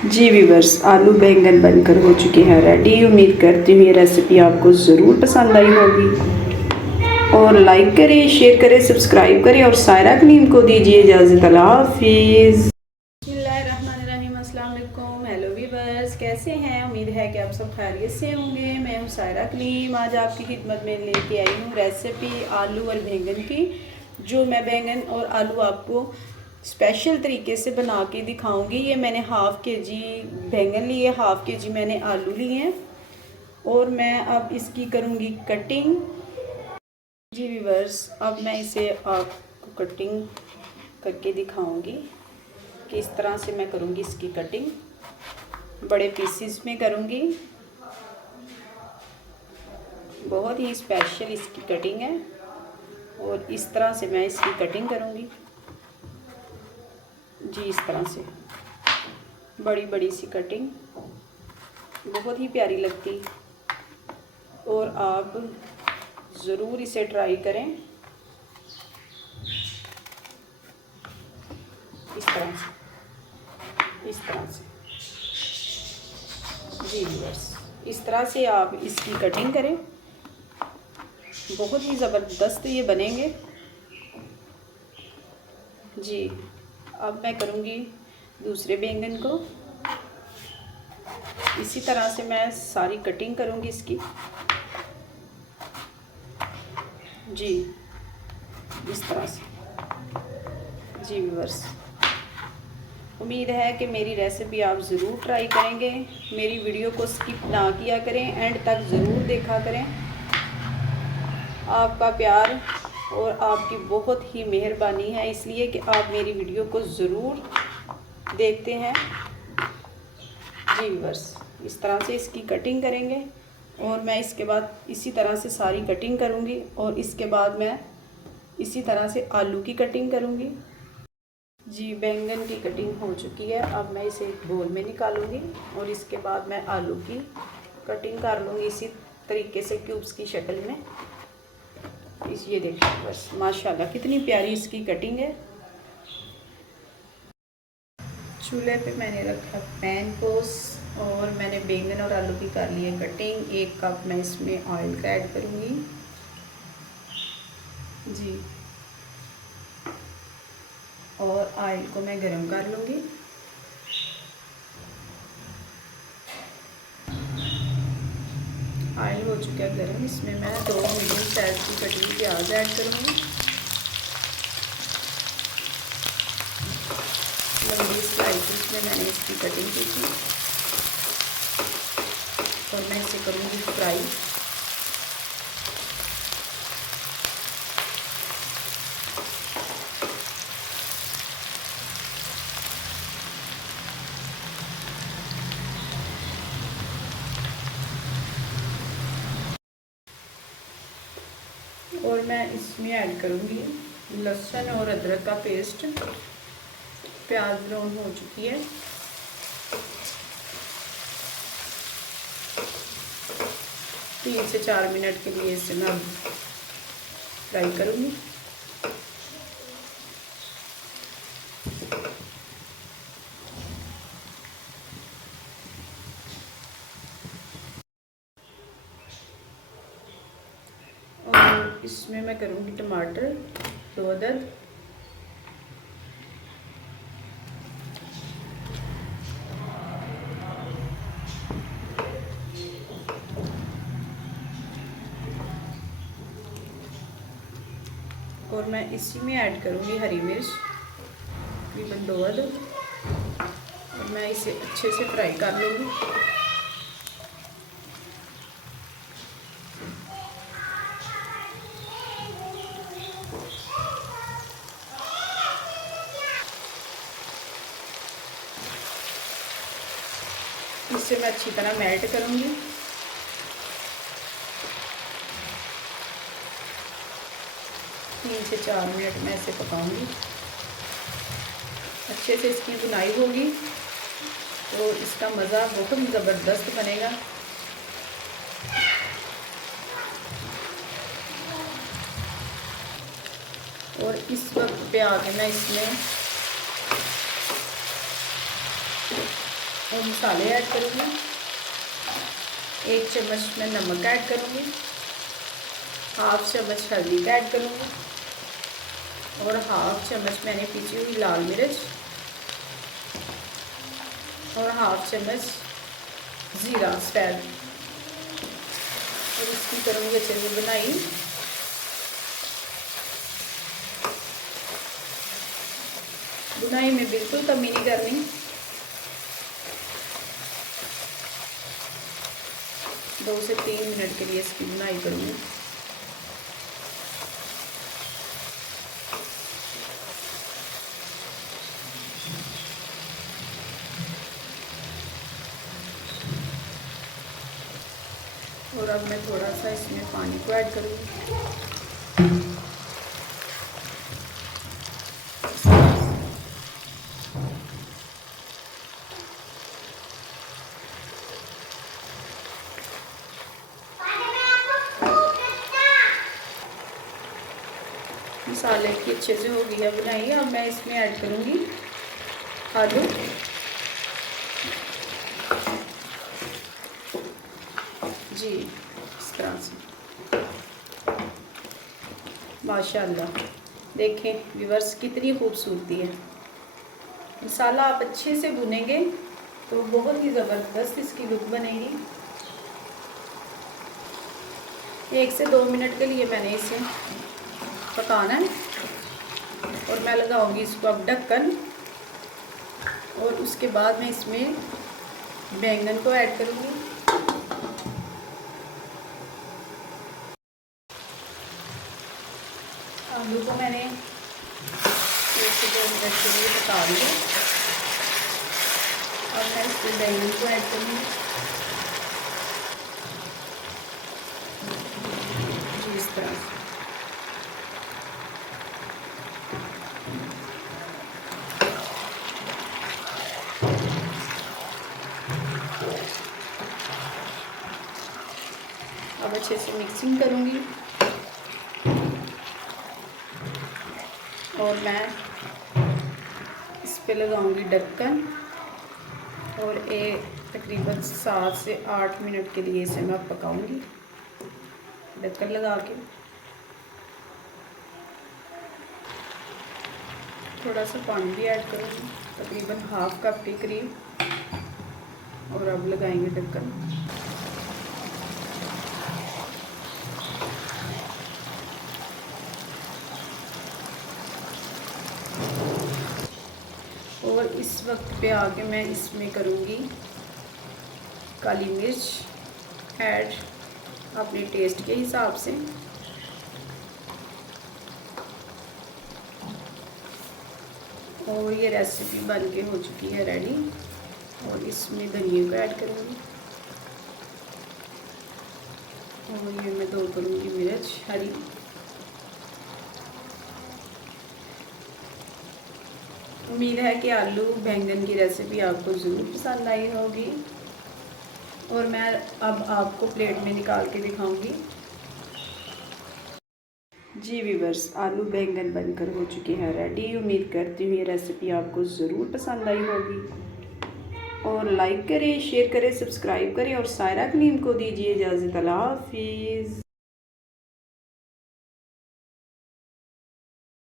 जी viewers, आलू बैंगन बनकर हो चुके हैं रेडी। उम्मीद करती हूँ ये रेसिपी आपको ज़रूर पसंद आई होगी। और लाइक करें, शेयर करें, सब्सक्राइब करें और सायरा कलीम को दीजिए इजाज़त। अल्लाह हाफिज़। बिस्मिल्लाहिर्रहमानिर्रहीम। अस्सलाम वालेकुम। हेलो व्यूवर्स, कैसे हैं? उम्मीद है कि आप सब खैरियत से होंगे। मैं हूँ सायरा कलीम। आज आपकी खिदमत में लेके आई हूँ रेसिपी आलू और बैंगन की, जो मैं बैंगन और आलू आपको स्पेशल तरीके से बना के दिखाऊंगी। ये मैंने हाफ़ के जी बैंगन लिए, हाफ़ के जी मैंने आलू लिए हैं और मैं अब इसकी करूँगी कटिंग। जी व्यूवर्स, अब मैं इसे आपको कटिंग करके दिखाऊंगी कि इस तरह से मैं करूँगी इसकी कटिंग। बड़े पीसीस में करूँगी, बहुत ही स्पेशल इसकी कटिंग है और इस तरह से मैं इसकी कटिंग करूँगी। जी इस तरह से बड़ी बड़ी सी कटिंग, बहुत ही प्यारी लगती और आप ज़रूर इसे ट्राई करें। इस तरह से जी व्यूअर्स, इस तरह से आप इसकी कटिंग करें, बहुत ही ज़बरदस्त ये बनेंगे। जी अब मैं करूँगी दूसरे बैंगन को। इसी तरह से मैं सारी कटिंग करूँगी इसकी। जी इस तरह से। जी व्यूअर्स, उम्मीद है कि मेरी रेसिपी आप ज़रूर ट्राई करेंगे। मेरी वीडियो को स्किप ना किया करें, एंड तक ज़रूर देखा करें। आपका प्यार और आपकी बहुत ही मेहरबानी है इसलिए कि आप मेरी वीडियो को ज़रूर देखते हैं। जी व्यूअर्स, इस तरह से इसकी कटिंग करेंगे और मैं इसके बाद इसी तरह से सारी कटिंग करूँगी और इसके बाद मैं इसी तरह से आलू की कटिंग करूँगी। जी बैंगन की कटिंग हो चुकी है। अब मैं इसे एक बोल में निकालूंगी और इसके बाद मैं आलू की कटिंग कर लूँगी इसी तरीके से क्यूब्स की शक्ल में। ये देखिए बस माशाल्लाह कितनी प्यारी इसकी कटिंग है। चूल्हे पे मैंने रखा पैन पोस और मैंने बैंगन और आलू की कर ली है कटिंग। 1 कप मैं इसमें ऑयल का ऐड करूँगी। जी और ऑयल को मैं गरम कर लूँगी। ऑयल हो चुका है गरम, इसमें मैं 2 मीडियम साइज की कटी हुई प्याज ऐड करूँगी। लंबी स्लाइसेस में मैंने इसकी कटिंग की थी और मैं इसे करूँगी फ्राई। और मैं इसमें ऐड करूँगी लहसुन और अदरक का पेस्ट। प्याज ब्राउन हो चुकी है। तीन से 4 मिनट के लिए इसे मैं फ्राई करूँगी। और इसमें मैं करूँगी टमाटर 2 अदद, और मैं इसी में ऐड करूँगी हरी मिर्च तकरीबन 2 अदद और मैं इसे अच्छे से फ्राई कर लूँगी। इसे मैं अच्छी तरह मेल्ट करूँगी। तीन से 4 मिनट मैं इसे पकाऊंगी। अच्छे से इसकी बुनाई होगी तो इसका मज़ा बहुत ही ज़बरदस्त बनेगा। और इस वक्त पे आके मैं इसमें और मसाले ऐड करूँगी। 1 चम्मच मैं नमक ऐड करूँगी, हाफ चम्मच हल्दी का ऐड करूँगी और हाफ चम्मच मैंने पीसी हुई लाल मिर्च और हाफ चम्मच ज़ीरा स्टैब और इसकी करूँगी अच्छे से बनाई। बुनाई में बिल्कुल कमी नहीं करनी। 2 से 3 मिनट के लिए इसकी बुनाई करूँगी। और अब मैं थोड़ा सा इसमें पानी को ऐड करूँगी। मसाले की अच्छे से हो गई है बनाई। अब मैं इसमें ऐड करूँगी आलू। जी इस तरह से माशाल्लाह देखें व्यूअर्स कितनी खूबसूरती है। मसाला आप अच्छे से भुनेंगे तो बहुत ही ज़बरदस्त इसकी लुक बनेगी। 1 से 2 मिनट के लिए मैंने इसे पकाना है और मैं लगाऊंगी इसको अब ढक्कन। और उसके बाद मैं इसमें बैंगन को ऐड करूँगी। आलू को मैंने 1 से 2 मिनट के लिए पका लिया और मैं इसमें बैंगन को ऐड करूँगी। जी इस तरह से अब अच्छे से मिक्सिंग करूँगी और मैं इस पे लगाऊंगी ढक्कन और तकरीबन 7 से 8 मिनट के लिए इसे मैं पकाऊंगी ढक्कन लगा के। थोड़ा सा पानी भी ऐड करूँगी तकरीबन हाफ कप के करीब और अब लगाएंगे ढक्कन। और इस वक्त पे आके मैं इसमें करूँगी काली मिर्च ऐड अपने टेस्ट के हिसाब से। और ये रेसिपी बन के हो चुकी है रेडी और इसमें धनिया को ऐड करूँगी और ये मैं 2 करूँगी मिर्च हरी। उम्मीद है कि आलू बैंगन की रेसिपी आपको ज़रूर पसंद आई होगी और मैं अब आपको प्लेट में निकाल के दिखाऊंगी। जी व्यूअर्स आलू बैंगन बनकर हो चुके हैं रेडी। उम्मीद करती हूँ ये रेसिपी आपको ज़रूर पसंद आई होगी और लाइक करें, शेयर करें, सब्सक्राइब करें और सायरा कलीम को दीजिए इजाज़त। अल्लाह हाफिज़।